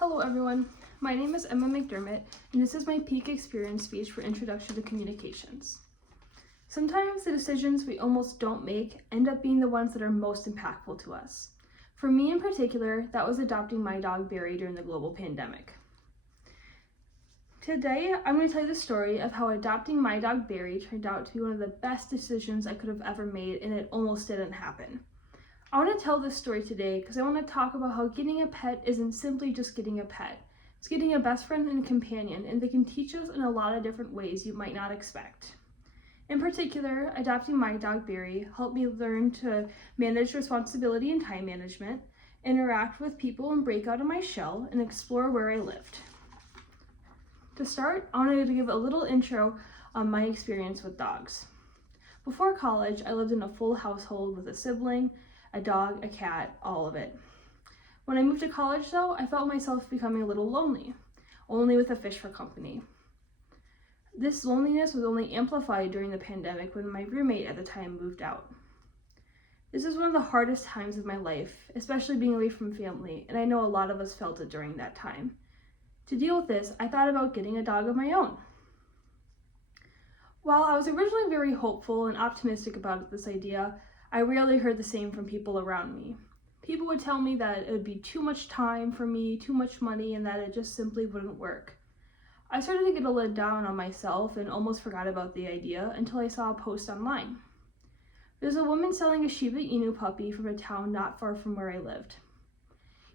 Hello everyone, my name is Emma McDermott, and this is my peak experience speech for Introduction to Communications. Sometimes the decisions we almost don't make end up being the ones that are most impactful to us. For me in particular, that was adopting my dog Barry during the global pandemic. Today, I'm going to tell you the story of how adopting my dog Barry turned out to be one of the best decisions I could have ever made, and it almost didn't happen. I want to tell this story today because I want to talk about how getting a pet isn't simply just getting a pet. It's getting a best friend and a companion, and they can teach us in a lot of different ways you might not expect. In particular, adopting my dog Barry helped me learn to manage responsibility and time management, interact with people and break out of my shell, and explore where I lived. To start, I wanted to give a little intro on my experience with dogs. Before college, I lived in a full household with a sibling, a dog, a cat, all of it. When I moved to college though, I felt myself becoming a little lonely, only with a fish for company. This loneliness was only amplified during the pandemic when my roommate at the time moved out. This was one of the hardest times of my life, especially being away from family, and I know a lot of us felt it during that time. To deal with this, I thought about getting a dog of my own. While I was originally very hopeful and optimistic about this idea, I rarely heard the same from people around me. People would tell me that it would be too much time for me, too much money, and that it just simply wouldn't work. I started to get a little down on myself and almost forgot about the idea until I saw a post online. There's a woman selling a Shiba Inu puppy from a town not far from where I lived.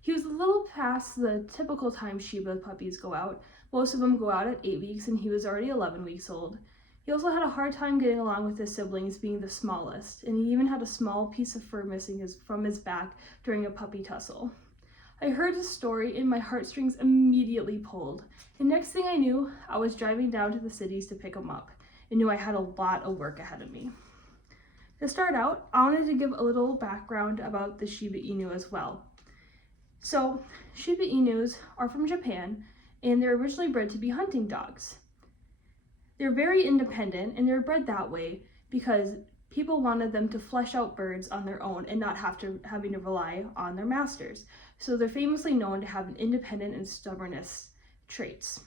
He was a little past the typical time Shiba puppies go out. Most of them go out at 8 weeks, and he was already 11 weeks old. He also had a hard time getting along with his siblings, being the smallest, and he even had a small piece of fur missing from his back during a puppy tussle. I heard his story and my heartstrings immediately pulled, and next thing I knew, I was driving down to the cities to pick him up, and knew I had a lot of work ahead of me. To start out, I wanted to give a little background about the Shiba Inu as well. So, Shiba Inus are from Japan, and they're originally bred to be hunting dogs. They're very independent, and they're bred that way because people wanted them to flesh out birds on their own and not having to rely on their masters. So they're famously known to have an independent and stubbornness traits.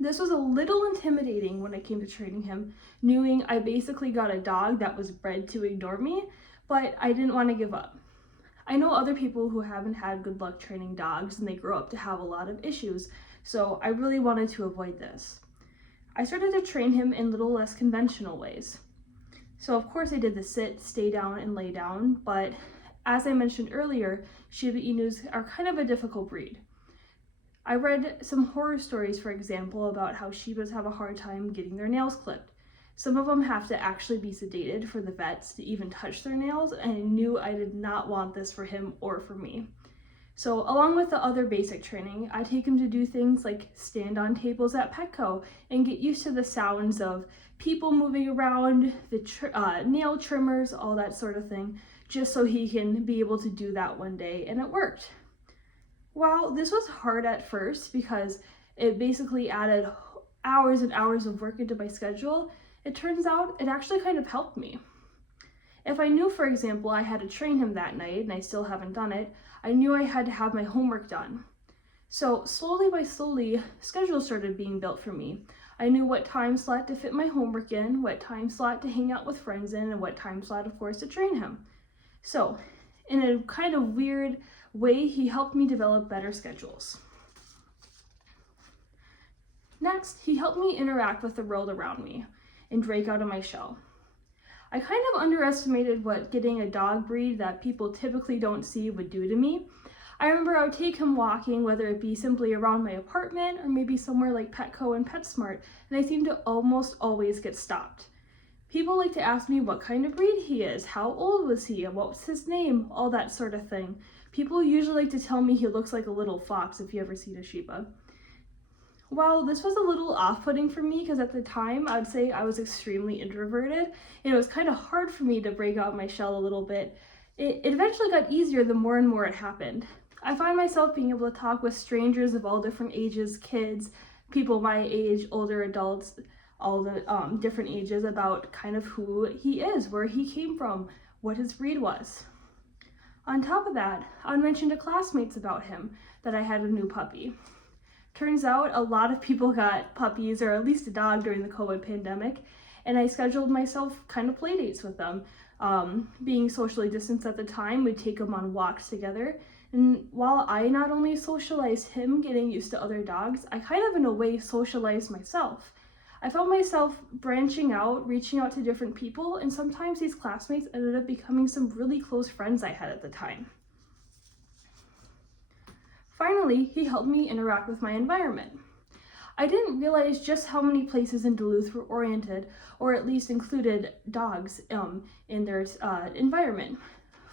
This was a little intimidating when it came to training him, knowing I basically got a dog that was bred to ignore me, but I didn't want to give up. I know other people who haven't had good luck training dogs and they grow up to have a lot of issues, so I really wanted to avoid this. I started to train him in little less conventional ways. So of course I did the sit, stay down, and lay down, but as I mentioned earlier, Shiba Inus are kind of a difficult breed. I read some horror stories, for example, about how Shibas have a hard time getting their nails clipped. Some of them have to actually be sedated for the vets to even touch their nails, and I knew I did not want this for him or for me. So along with the other basic training, I take him to do things like stand on tables at Petco and get used to the sounds of people moving around, the nail trimmers, all that sort of thing, just so he can be able to do that one day, and it worked. While this was hard at first because it basically added hours and hours of work into my schedule, it turns out it actually kind of helped me. If I knew, for example, I had to train him that night, and I still haven't done it, I knew I had to have my homework done. So slowly by slowly, schedules started being built for me. I knew what time slot to fit my homework in, what time slot to hang out with friends in, and what time slot, of course, to train him. So, in a kind of weird way, he helped me develop better schedules. Next, he helped me interact with the world around me and break out of my shell. I kind of underestimated what getting a dog breed that people typically don't see would do to me. I remember I would take him walking, whether it be simply around my apartment or maybe somewhere like Petco and PetSmart, and I seemed to almost always get stopped. People like to ask me what kind of breed he is, how old was he, and what was his name, all that sort of thing. People usually like to tell me he looks like a little fox if you ever seen a Shiba. While this was a little off-putting for me because at the time I would say I was extremely introverted and it was kind of hard for me to break out my shell a little bit, it eventually got easier the more and more it happened. I find myself being able to talk with strangers of all different ages, kids, people my age, older adults, all the different ages about kind of who he is, where he came from, what his breed was. On top of that, I would mention to classmates about him. that I had a new puppy. Turns out a lot of people got puppies or at least a dog during the COVID pandemic, and I scheduled myself kind of play dates with them. Being socially distanced at the time, we'd take them on walks together. And while I not only socialized him getting used to other dogs, I kind of in a way socialized myself. I found myself branching out, reaching out to different people, and sometimes these classmates ended up becoming some really close friends I had at the time. Finally, he helped me interact with my environment. I didn't realize just how many places in Duluth were oriented, or at least included dogs in their environment.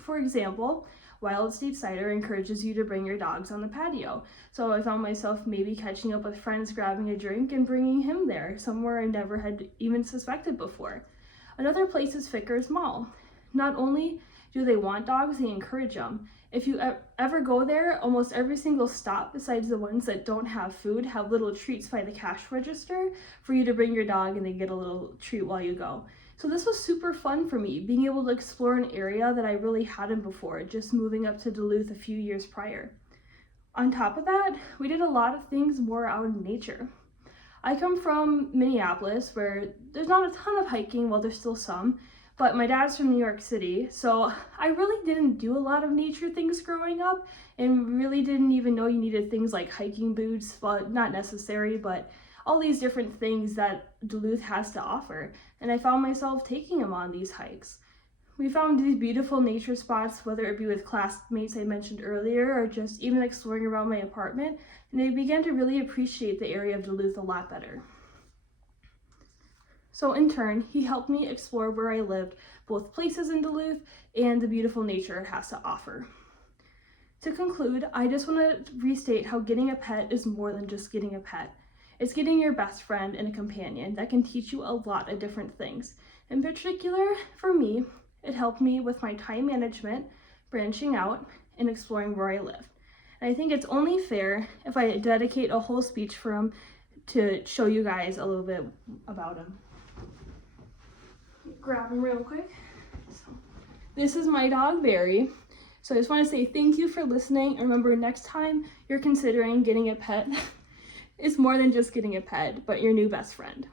For example, Wild State Cider encourages you to bring your dogs on the patio. So I found myself maybe catching up with friends, grabbing a drink, and bringing him there, somewhere I never had even suspected before. Another place is Ficker's Mall. Not only do they want dogs, they encourage them. If you ever go there, almost every single stop, besides the ones that don't have food, have little treats by the cash register for you to bring your dog and they get a little treat while you go. So this was super fun for me, being able to explore an area that I really hadn't before, just moving up to Duluth a few years prior. On top of that, we did a lot of things more out in nature. I come from Minneapolis, where there's not a ton of hiking, well there's still some, but my dad's from New York City, so I really didn't do a lot of nature things growing up, and really didn't even know you needed things like hiking boots, well, not necessary, but all these different things that Duluth has to offer, and I found myself taking him on these hikes. We found these beautiful nature spots, whether it be with classmates I mentioned earlier, or just even exploring around my apartment, and I began to really appreciate the area of Duluth a lot better. So in turn, he helped me explore where I lived, both places in Duluth and the beautiful nature it has to offer. To conclude, I just want to restate how getting a pet is more than just getting a pet. It's getting your best friend and a companion that can teach you a lot of different things. In particular, for me, it helped me with my time management, branching out, and exploring where I live. And I think it's only fair if I dedicate a whole speech for him to show you guys a little bit about him. Grab him real quick. So, this is my dog, Barry. So I just want to say thank you for listening. And remember, next time you're considering getting a pet, it's more than just getting a pet, but your new best friend.